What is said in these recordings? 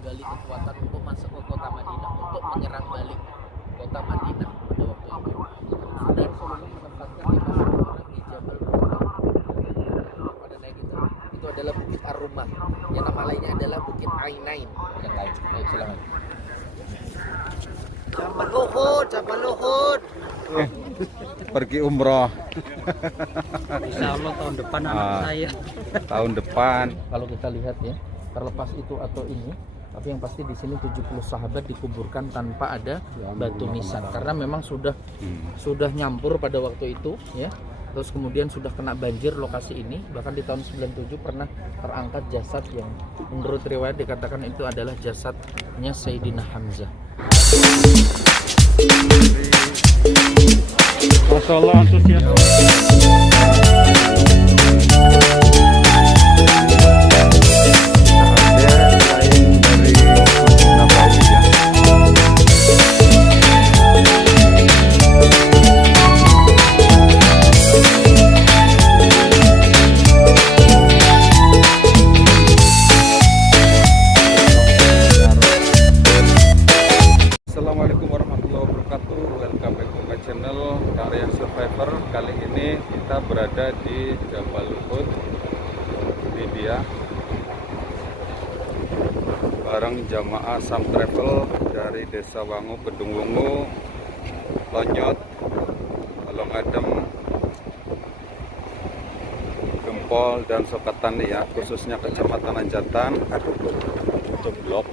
menggali kekuatan untuk masuk ke kota Madinah, untuk menyerang balik kota Madinah pada waktu itu. Dan Rasulullah menempatkan 50 orang di Jabal Rumah. Pada naik itu adalah Bukit Ar-Rumah. Yang nama lainnya adalah Bukit Ainain. Baik, silakan. Jabal Uhud, Jabal Uhud. Pergi umroh. Insya Allah tahun depan anak saya. Tahun depan. Kalau kita lihat ya, terlepas itu atau ini, tapi yang pasti di sini 70 sahabat dikuburkan tanpa ada batu nisan karena memang sudah nyampur pada waktu itu ya. Terus kemudian sudah kena banjir lokasi ini, bahkan di tahun 97 pernah terangkat jasad yang menurut riwayat dikatakan itu adalah jasadnya Sayyidina Hamzah. Masalah antusias. Assalamualaikum warahmatullahi wabarakatuh. Welcome back to my channel Karya Survivor. Kali ini kita berada di Jabal Uhud. Ini dia bareng jamaah Sam Travel dari Desa Wangu, Kedungwungu, Lonyot, Longadem, Gempol dan Sokatan ya, khususnya Kecamatan Anjatan. Aduh, tutup blok.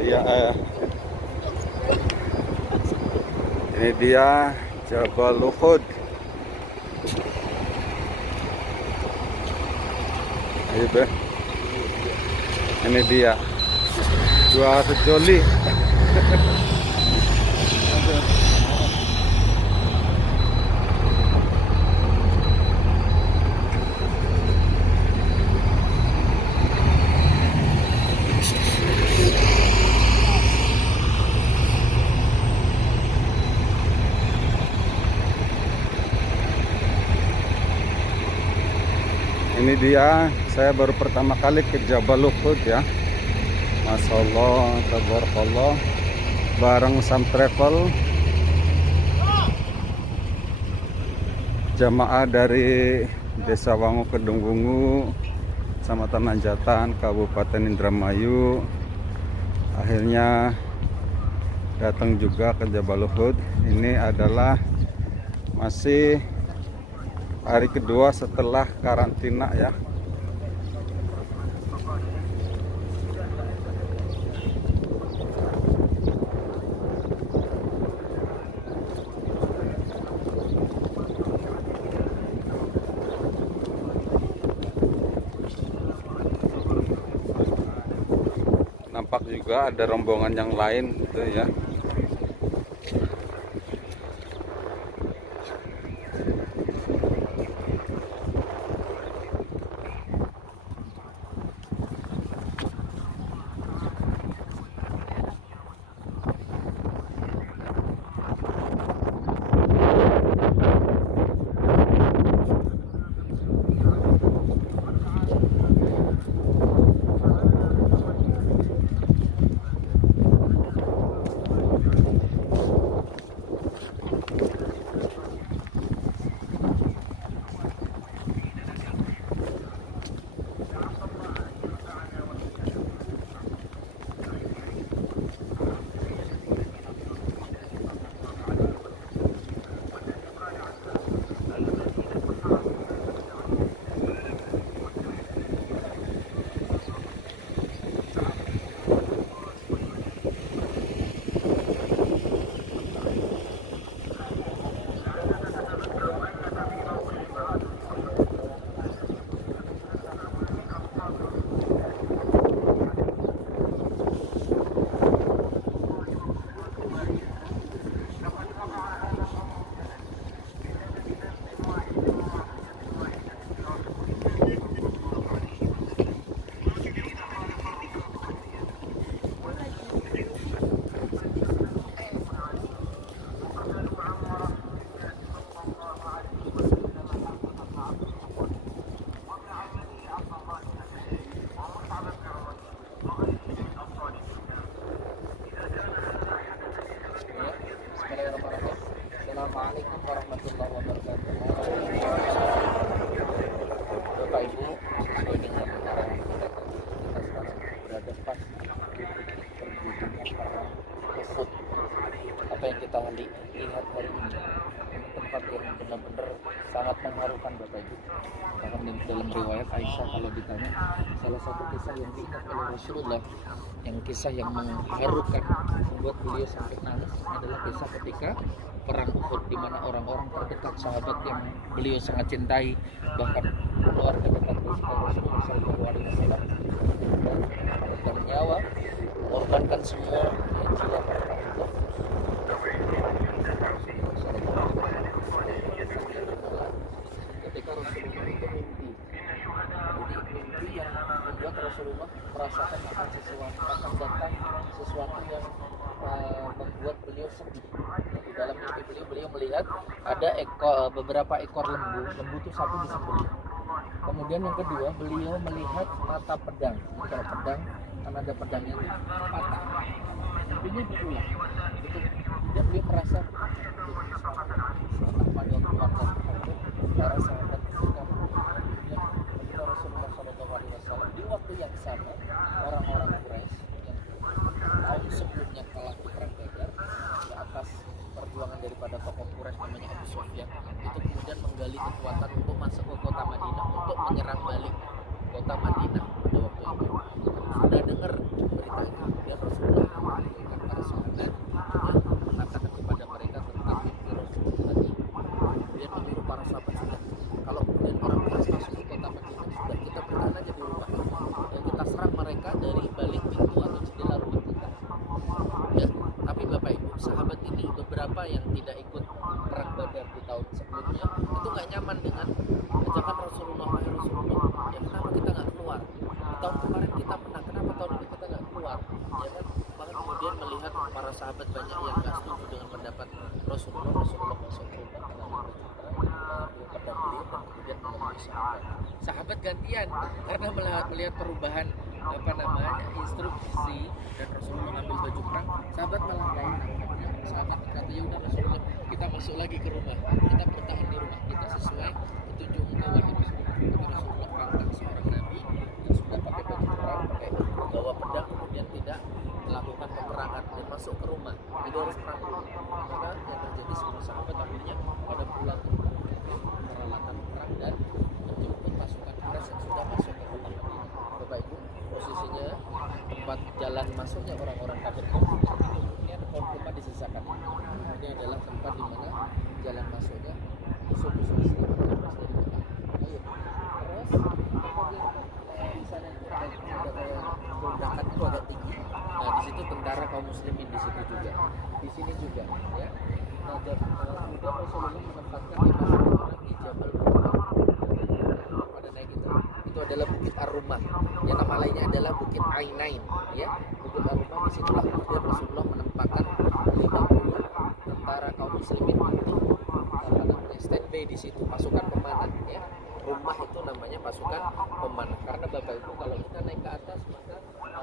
Ya, ini dia Jabal Uhud. Ayo be, ini dia dua sejoli. Ini dia, saya baru pertama kali ke Jabal Uhud ya. Masya Allah, tabarakallah. Bareng Sam Travel, jamaah dari Desa Wangu, Kedungwungu, Kecamatan Anjatan, Kabupaten Indramayu. Akhirnya datang juga ke Jabal Uhud. Ini adalah masih hari kedua setelah karantina ya. Nampak juga ada rombongan yang lain gitu ya. riwayat Aisyah kalau ditanya salah satu kisah yang diingat oleh Rasulullah, yang kisah yang mengharukan membuat beliau sampai nangis adalah kisah ketika perang Uhud, di mana orang-orang terdekat sahabat yang beliau sangat cintai bahkan keluarga dekat Rasulullah SAW dan nyawa mengorbankan semua yang jiwa mereka ketika Rasulullah itu mimpi yang membuat Rasulullah merasakan akan datang sesuatu yang membuat beliau sedih. Di dalam mimpi beliau melihat ada beberapa ekor lembu itu satu disembelih. Kemudian yang kedua beliau melihat mata pedang. Kalau pedang kan ada pedangnya itu patah. Mimpinya berulang. Dan beliau merasa pada keluarga para sahabat kita. Kemudian Rasulullah SAW di waktu yang sama orang-orang Quraisy yang tahun sebelumnya kalah di perang Badar di atas perjuangan daripada tokoh Quraisy namanya Abu Sufyan itu kemudian menggali kekuatan untuk masuk ke kota Madinah untuk menyerang balik kota Madinah pada waktu itu. Sudah dengar berita itu, kemudian Rasulullah mengumpulkan para sahabat mengatakan kepada mereka tentang mimpi Rasulullah tadi. Kemudian menyuruh para sahabat sudah, kalau kemudian orang Quraisy masuk ke kota Madinah, sudah kita bertahan aja di rumah dan kita serang mereka dari balik pintu atau jendela rumah kita. Ya, tapi Bapak Ibu, sahabat ini beberapa yang tidak ikut perang Badar di tahun sebelumnya itu nggak nyaman dengan ajakan Rasulullah. Ya kenapa kita nggak keluar? Di tahun kemarin kita menang, kenapa tahun ini kita nggak keluar? Ya kan? Maka kemudian melihat para sahabat banyak yang nggak setuju dengan pendapat Rasulullah masuk ke rumah kepada beliau dan kemudian menemui sahabat gantian karena melihat perubahan instruksi dan Rasulullah ambil baju perang, sahabat malah lain. Sahabat berkata, ya udah Rasulullah, kita masuk lagi ke rumah, kita bertahan di rumah kita sesuai petunjuk engkau wahai Rasulullah. Rasulullah perangkat seorang nabi yang sudah pakai baju perang, pakai bawa pedang, kemudian tidak melakukan peperangan dan masuk ke rumah, jadi harus perang. Maka yang terjadi semua sahabat akhirnya pada pulang peralatan perang dan menjemput pasukan Quraisy yang sudah masuk ke rumah Madinah. Bapak Ibu, posisinya tempat jalan masuknya orang-orang kafir kemudian rumah disisakan. Ini adalah tempat di mana jalan masuknya musuh-musuh Islam dari Mekah. Ayo, terus kemudian di sana itu ada ledakan itu agak tinggi. Nah di situ tentara kaum muslimin di situ juga, di sini juga, ya. Nah dan kemudian Rasulullah menempatkan 50 orang di Jabal pada naik itu adalah Bukit Ar-Rumah. Yang nama lainnya adalah Bukit Ainain, ya. Bukit Ar-Rumah di situlah kemudian Rasulullah menempatkan 50 tentara kaum muslimin untuk standby di situ, pasukan pemanah, ya. Rumah itu namanya pasukan pemanah karena Bapak Ibu kalau kita naik ke atas maka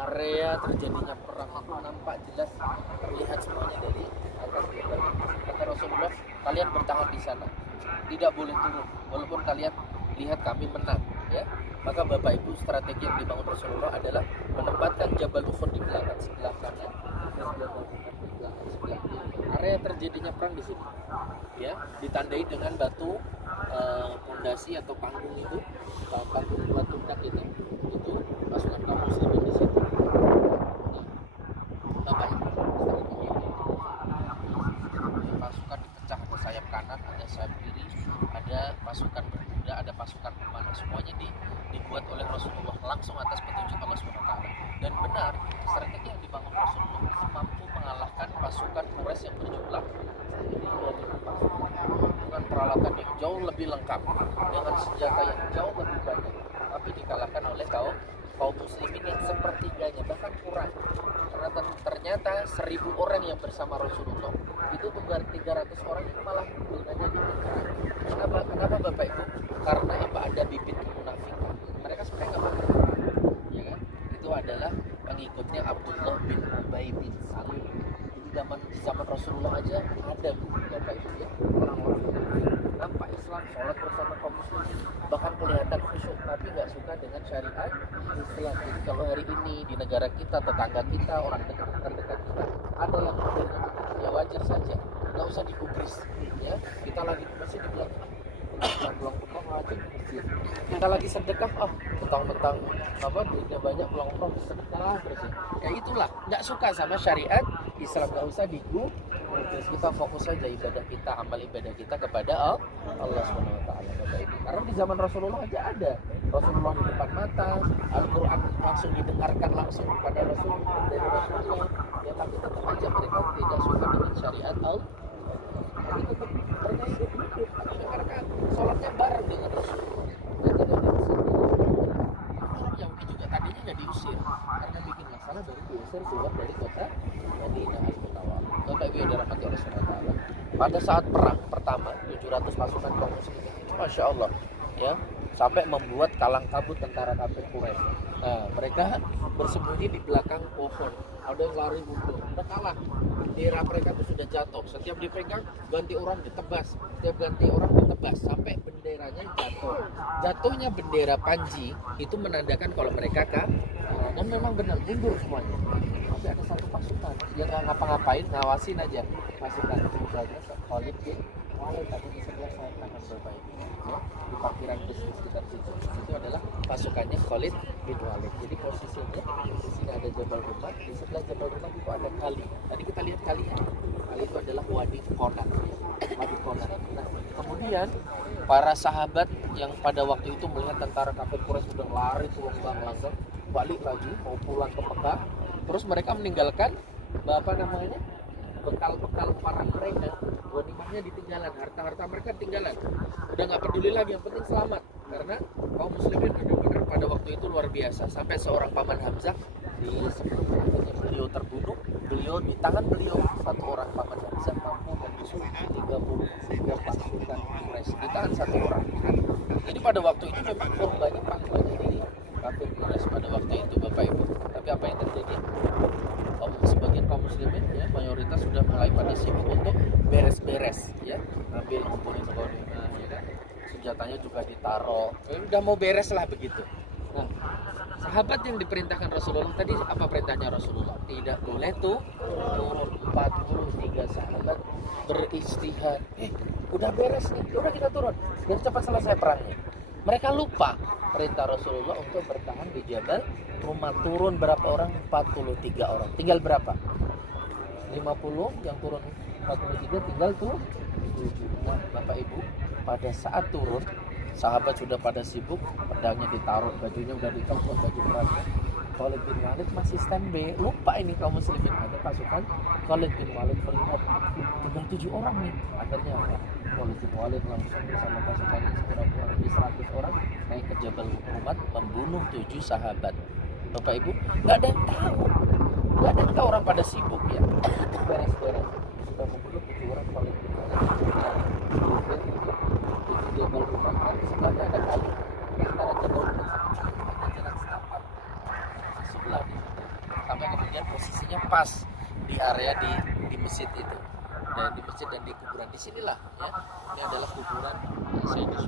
area terjadinya perang itu nampak jelas terlihat semuanya dari atas. Kata Rasulullah, kalian bertahan di sana, tidak boleh turun walaupun kalian lihat kami menang, ya. Maka Bapak Ibu strategi yang dibangun Rasulullah adalah menempatkan Jabal Uhud di belakang sebelah kanan dan sebelah kiri. Area terjadinya perang di sini, ya, ditandai dengan batu fondasi atau panggung itu, panggung batu dak itu pasukan kaum muslimin di situ. Bapak Ibu, pasukan dipecah, ada sayap kanan, ada sayap kiri, ada pasukan berkuda, ada pasukan pemanah, semuanya dibuat oleh Rasulullah langsung atas petunjuk Allah SWT. Dan benar, strategi yang dibangun Rasulullah mampu mengalahkan pasukan Quraisy yang berjumlah 2.000 pasukan dengan peralatan yang jauh lebih lengkap, dengan senjata yang jauh lebih banyak, tapi dikalahkan oleh kaum muslimin yang sepertiganya, bahkan kurang. Karena ternyata 1.000 orang yang bersama Rasulullah itu tunggal 300 orang itu malah mundur aja di perang. Kenapa Bapak Ibu? Karena ada bibit kemunafikan. Mereka sebenarnya nggak mau, ya kan? Itu adalah pengikutnya Abdullah bin Ubay bin Salul. Di zaman Rasulullah aja ada Bapak Ibu, ya, orang-orang nampak Islam, sholat bersama kaum muslimin, bahkan kelihatan khusyuk, tapi nggak suka dengan syariat Islam. Jadi kalau hari ini di negara kita, tetangga kita, orang terdekat kita ada yang modern, ya wajar saja, nggak usah digubris, ya. Kita lagi masih di belakang, pulang wajib ke masjid. Kita lagi sedekah, mentang-mentang duitnya banyak, pulang umroh sedekah terus. Ya itulah, nggak suka sama syariat Islam, nggak usah terus kita fokus saja ibadah kita, amal ibadah kita kepada Allah Subhanahu wa taala. Karena di zaman Rasulullah aja ada. Rasulullah di depan mata, Al-Qur'an langsung didengarkan langsung kepada Rasulullah dari Rasulullah. Ya tapi tetap aja mereka tidak suka dengan syariat Allah. Tapi tetap mereka hidup mereka sholatnya bareng dengan Rasulullah. Dan tidak diusir. Orang Yahudi juga tadinya nggak diusir karena bikin masalah baru diusir keluar dari kota Madinah Al-Munawwarah. Bapak Ibu yang dirahmati Allah Subhanahu wa taala. Pada saat perang pertama 700 pasukan kaum muslimin, Masya Allah, ya, sampai membuat kalang kabut tentara kafir Quraisy. Nah, mereka bersembunyi di belakang pohon. Ada yang lari mundur, udah kalah. Bendera mereka itu sudah jatuh. Setiap dipegang, ganti orang ditebas. Setiap ganti orang ditebas sampai benderanya jatuh. Jatuhnya bendera Panji itu menandakan kalau mereka dan memang benar mundur semuanya. Tapi ada satu pasukan yang nggak ngapa-ngapain, ngawasin aja pasukan mudanya Khalid bin Walid. Tapi di sebelah saya akan berbalik, ya, di parkiran bus sekitar situ. Itu adalah pasukannya Khalid bin Walid. Jadi posisinya di sini ada Jabal Rumah, di sebelah Jabal Rumah itu ada kali. Tadi kita lihat kalinya. Kali itu adalah Wadi Qonan. Wadi Qonan. Nah, kemudian para sahabat yang pada waktu itu melihat tentara kafir Quraisy sudah lari terombang langsung, balik lagi mau pulang ke Mekah. Terus mereka meninggalkan bekal-bekal para mereka, ghanimahnya ditinggalan, harta-harta mereka tinggalan. Udah nggak peduli lagi, yang penting selamat. Karena kaum muslimin benar-benar pada waktu itu luar biasa. Sampai seorang paman Hamzah beliau terbunuh, di tangan beliau satu orang paman Hamzah mampu membusuk 33 pasukan Quraisy di tangan satu orang. Jadi pada waktu itu memang korbannya paling banyak dari kafir Quraisy pada waktu itu, Bapak Ibu. Tapi apa yang terjadi? Sebagian kaum muslimin, ya, mayoritas sudah mulai pada sibuk untuk beres-beres, ya, ngambil kumpulin ghanimah, ya kan, senjatanya juga ditaruh, udah mau beres lah begitu. Nah, sahabat yang diperintahkan Rasulullah tadi, apa perintahnya Rasulullah? Tidak boleh tuh turun. 43 sahabat beristihad, udah beres nih, udah kita turun biar cepat selesai perangnya. Mereka lupa perintah Rasulullah untuk bertahan di Jabal Rumah. Turun berapa orang? 43 orang. Tinggal berapa? 50, yang turun 43 tinggal tuh 7. Nah, Bapak Ibu, pada saat turun sahabat sudah pada sibuk, pedangnya ditaruh, bajunya udah dicopot, baju perangnya. Khalid bin Walid masih standby. Lupa ini kaum muslimin, ada pasukan Khalid bin Walid melihat tinggal 7 orang nih. Akhirnya Khalid bin Walid langsung bersama pasukannya sekurang lebih 100 orang naik ke Jabal Rumah, membunuh 7 sahabat. Bapak Ibu, nggak ada yang tahu orang pada sibuk, ya, beres-beres sudah membunuh 7 orang Khalid bin Walid. Di Jabal Rumah kan sebelahnya ada kali, antara Jabal Rumah ada jalan setapak, masuklah di situ. Sampai kemudian posisinya pas di area di masjid itu, dan di masjid dan di kuburan di sinilah, ya, ini adalah kuburan Sayyidina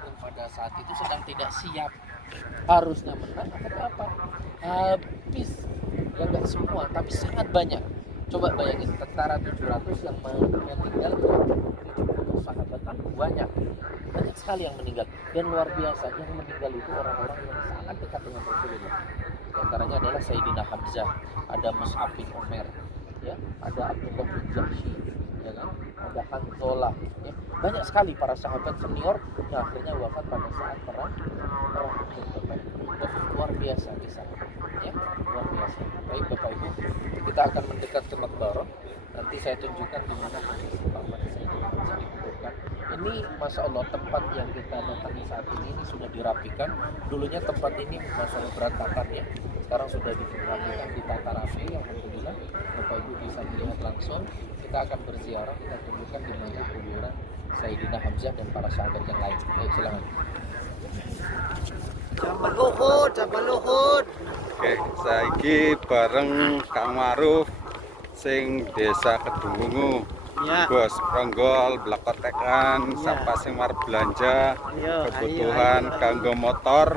yang pada saat itu sedang tidak siap, harusnya menang, akhirnya apa? Habis, ya nggak semua, tapi sangat banyak. Coba bayangin, tentara 700 yang meninggal 70 sahabat, kan banyak sekali yang meninggal. Dan luar biasa, yang meninggal itu orang-orang yang sangat dekat dengan Rasulullah. Di antaranya adalah Sayyidina Hamzah, ada Mus'ab bin Umair, ya, ada Abdullah bin Jahsy, ya kan, ada Hanzalah, ya. Banyak sekali para sahabat senior yang akhirnya wafat pada saat perang Uhud. Luar biasa kisah, ya, luar biasa. Baik Bapak Ibu, kita akan mendekat ke Maqbarah. Nanti saya tunjukkan di mana posisi paman Sayyidina Hamzah dikuburkan. Ini Masya Allah, tempat yang kita datangi saat ini sudah dirapikan. Dulunya tempat ini Masya Allah berantakan, ya. Sekarang sudah dirapikan, ditata rapi. Alhamdulillah, Bapak Ibu bisa melihat langsung. Kita akan berziarah, kita tunjukkan di mana kuburan Sayyidina Hamzah dan para sahabat yang lain. Baik, silakan. Jabal Uhud. Oke, saiki bareng Kang Maruf sing Desa Kedungu. Ya. Bos Pronggol Blekotekan, Ya. sapa sing mar belanja Ayo, kebutuhan ayo. kanggo motor.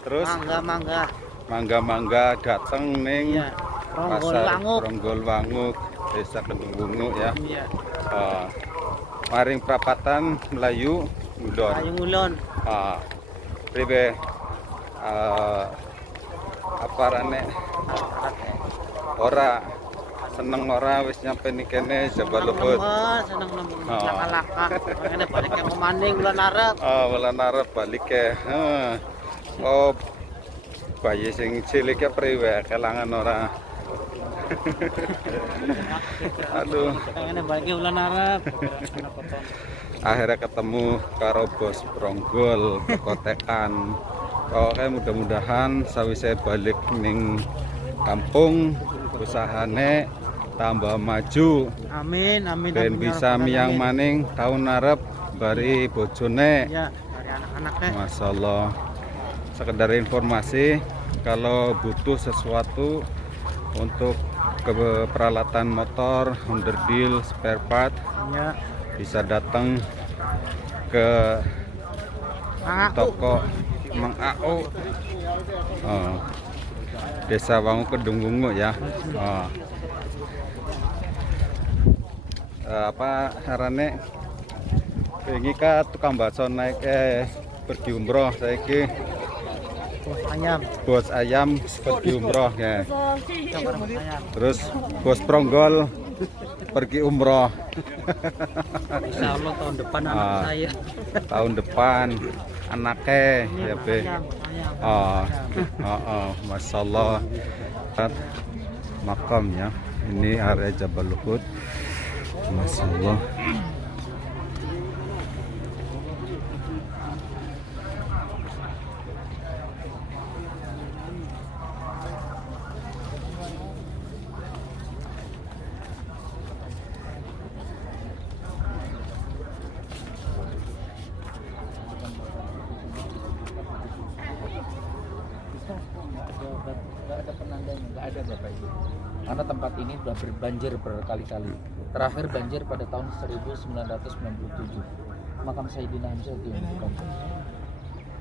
Terus Mangga. mangga dateng ning Ya. Ronggol Wanguk, Desa Kedunggungu ya. Iya. Maring Prapatan Melayu Ngulon. Ayo ngulon. Pribe apa rane ora seneng ora wis nyampe nih kene Jabal Luhut. Seneng nemu laka-laka. Makanya balik ke Komanding bulan Arab. Bulan Arab balik ke. Oh bayi sing cilik ya priwe kelangan ora. Aduh. Makanya balik ke bulan Arab. Akhirnya ketemu karo bos Bronggol kekotekan. Oke, mudah-mudahan sawise balik ning kampung usahane tambah maju. Amin, amin. Ben bisa miang maning tahun ngarep bari bojone. Ya, dari anak-anaknya. Masyaallah. Sekedar informasi, kalau butuh sesuatu untuk peralatan motor, underdeal, spare part, Ya. bisa datang ke toko Mang Ao. Desa Wangu Kedunggungu ya. Apa harane ini ka tukang bakso naik pergi umroh saiki bos ayam pergi umroh ya. Terus bos Pronggol pergi umroh. Insya Allah tahun depan anak saya. Tahun depan anaknya ya be. Masya Allah. Makam ya. Ini area Jabal Luhut. Masya Allah. Nggak ada penandanya, nggak ada Bapak Ibu. Karena tempat ini sudah berbanjir berkali-kali. Terakhir banjir pada tahun 1997. Makam Sayyidina Hamzah itu yang dibanjir.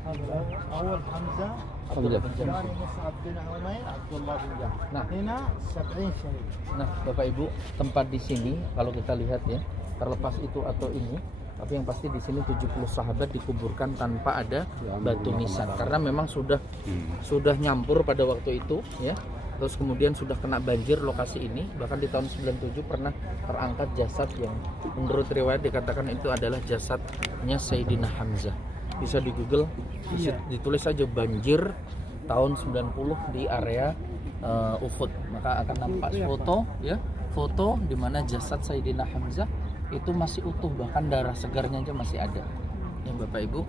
أول حمزة Abdullah bin Jamshid. ثاني مصعب بن عمير عبد الله بن جعفر Nah, هنا 70 شهيد. nah Bapak Ibu, tempat di sini kalau kita lihat ya, terlepas itu atau ini, tapi yang pasti di sini 70 sahabat dikuburkan tanpa ada batu nisan karena memang sudah nyampur pada waktu itu ya. Terus kemudian sudah kena banjir lokasi ini, bahkan di tahun 97 pernah terangkat jasad yang menurut riwayat dikatakan itu adalah jasadnya Sayyidina Hamzah. Bisa di Google, ditulis saja banjir tahun 90 di area Uhud, maka akan nampak foto ya, foto di mana jasad Sayyidina Hamzah itu masih utuh, bahkan darah segarnya aja masih ada. Ya Bapak Ibu,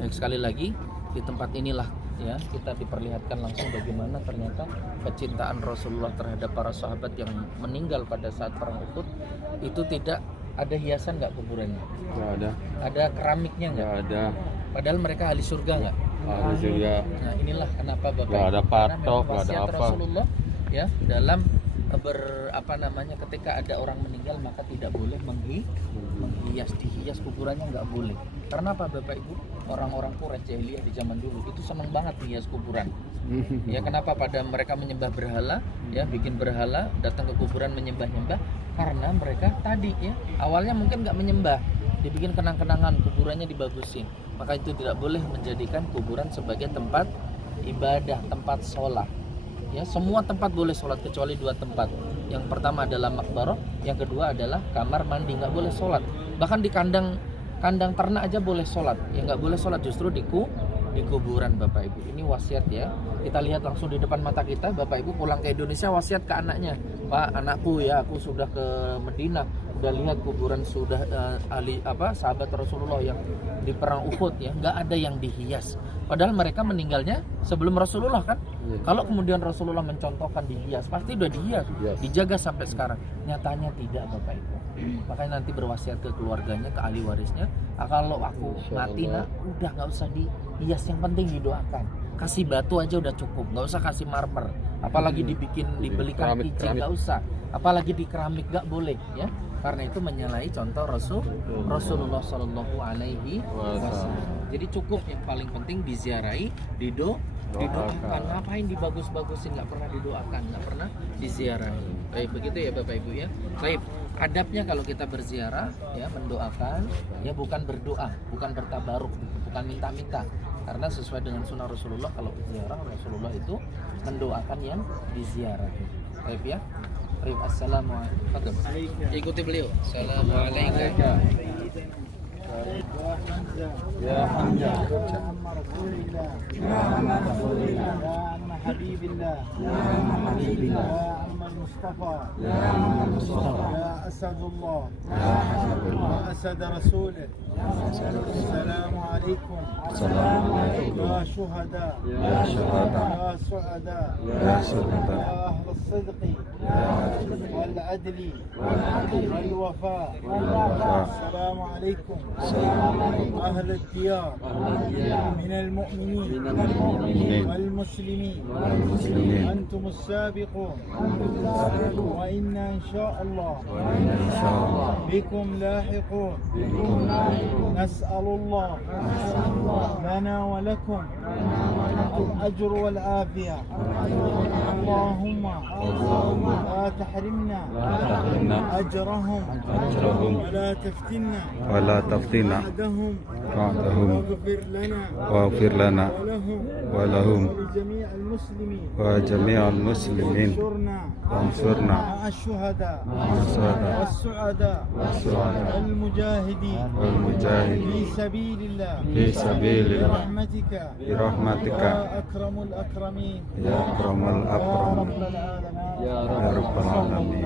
dan sekali lagi di tempat inilah ya kita diperlihatkan langsung bagaimana ternyata kecintaan Rasulullah terhadap para sahabat yang meninggal pada saat perang Uhud itu tidak ada hiasan nggak kuburannya? Nggak ada. Ada keramiknya nggak? Nggak ada. Padahal mereka ahli surga nggak? Ada juga. Nah inilah kenapa Bapak Nggak ada Ibu, patok, karena memang nggak ada wasiat apa. Rasulullah ya dalam ketika ada orang meninggal maka tidak boleh dihias kuburannya, nggak boleh. Karena apa Bapak Ibu? Orang-orang Quraisy jahiliyah di zaman dulu itu senang banget hias kuburan. Ya kenapa? Pada mereka menyembah berhala, ya bikin berhala, datang ke kuburan menyembah-nyembah karena mereka tadi ya awalnya mungkin nggak menyembah, dibikin kenang-kenangan, kuburannya dibagusin. Maka itu tidak boleh menjadikan kuburan sebagai tempat ibadah, tempat sholat. Ya, semua tempat boleh sholat kecuali dua tempat. Yang pertama adalah makbarah, yang kedua adalah kamar mandi, nggak boleh sholat. Bahkan di kandang ternak aja boleh sholat. Yang nggak boleh sholat justru di kuburan Bapak Ibu. Ini wasiat ya. Kita lihat langsung di depan mata kita. Bapak Ibu pulang ke Indonesia wasiat ke anaknya. Pak, anakku ya, aku sudah ke Medina, udah lihat kuburan sudah sahabat Rasulullah yang di perang Uhud ya, nggak ada yang dihias. Padahal mereka meninggalnya sebelum Rasulullah kan. Kalau kemudian Rasulullah mencontohkan dihias, pasti udah dihias, dijaga sampai sekarang. Nyatanya tidak Bapak Ibu. Makanya nanti berwasiat ke keluarganya, ke ahli warisnya. Kalau aku mati nak, udah nggak usah dihias, yang penting didoakan. Kasih batu aja udah cukup, nggak usah kasih marmer. Apalagi dibelikan kijing, nggak usah. Apalagi di keramik nggak boleh ya. Karena itu menyalahi contoh Rasulullah Shallallahu Alaihi Wasallam. Jadi cukup yang paling penting diziarahi, Didoakan. Ngapain dibagus-bagusin? Nggak pernah didoakan, nggak pernah diziarahi. Baik, begitu ya Bapak Ibu ya. Baik, adabnya kalau kita berziarah ya mendoakan, ya bukan berdoa, bukan bertabaruk, bukan minta-minta. Karena sesuai dengan sunnah Rasulullah, kalau ziarah Rasulullah itu mendoakan yang diziarahi. Baik ya. Baik, assalamualaikum. Ikuti beliau. Assalamualaikum. يا حمزة يا عم رسول الله يا عم رسول الله يا عم حبيب الله يا عم حبيب الله يا عم المصطفى يا عم المصطفى يا أسد الله يا أسد الله يا أسد رسوله السلام عليكم السلام عليكم يا شهداء يا شهداء يا سعداء يا سعداء يا أهل الصدق والعدل والوفاء السلام عليكم أهل الديار من المؤمنين والمسلمين أنتم السابقون وإنا إن شاء الله بكم لاحقون نسأل الله لنا ولكم الأجر والعافية اللهم لا تحرمنا أجرهم ولا تفتنا بعدهم واغفر لنا ولهم وجميع المسلمين وانصرنا مع الشهداء والسعداء والمجاهدين في سبيل الله برحمتك يا أكرم الأكرمين يا رب العالمين Ya Rabbal Alamin.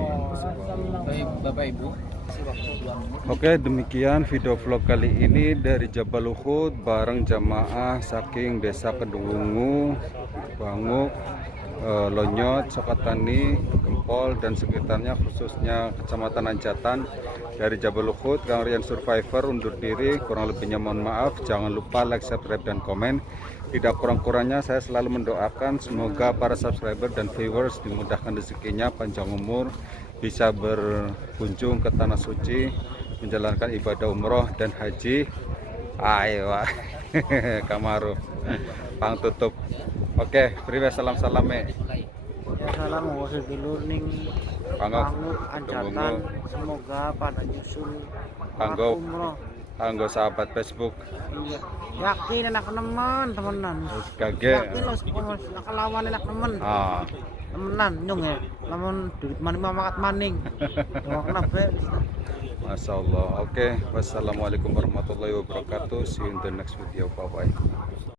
Baik, Bapak Ibu. Oke, demikian video vlog kali ini dari Jabal Uhud bareng jamaah saking Desa Kedungwungu, Banguk, Lonyot, Sokatani, Gempol dan sekitarnya, khususnya Kecamatan Anjatan. Dari Jabal Uhud, Kang Rian Survivor undur diri, kurang lebihnya mohon maaf. Jangan lupa like, subscribe dan komen. Tidak kurang-kurangnya saya selalu mendoakan semoga para subscriber dan viewers dimudahkan rezekinya, panjang umur, bisa berkunjung ke Tanah Suci, menjalankan ibadah umroh dan haji. Ayo Kamaru pang tutup. Oke, priwe salam-salam me. Ya salam wasir dulur ning Banguk Anjatan, semoga pada nyusul Kanggo umroh. kanggo sahabat Facebook. Iya. Yakin enak temenan. Kage. Yakin lo kelawan enak temen. Ah, Temenan nyung ya. Lamun duit maning makat maning. Doakan abe. Masya Allah. Oke, wassalamualaikum warahmatullahi wabarakatuh. See you in the next video. Bye bye.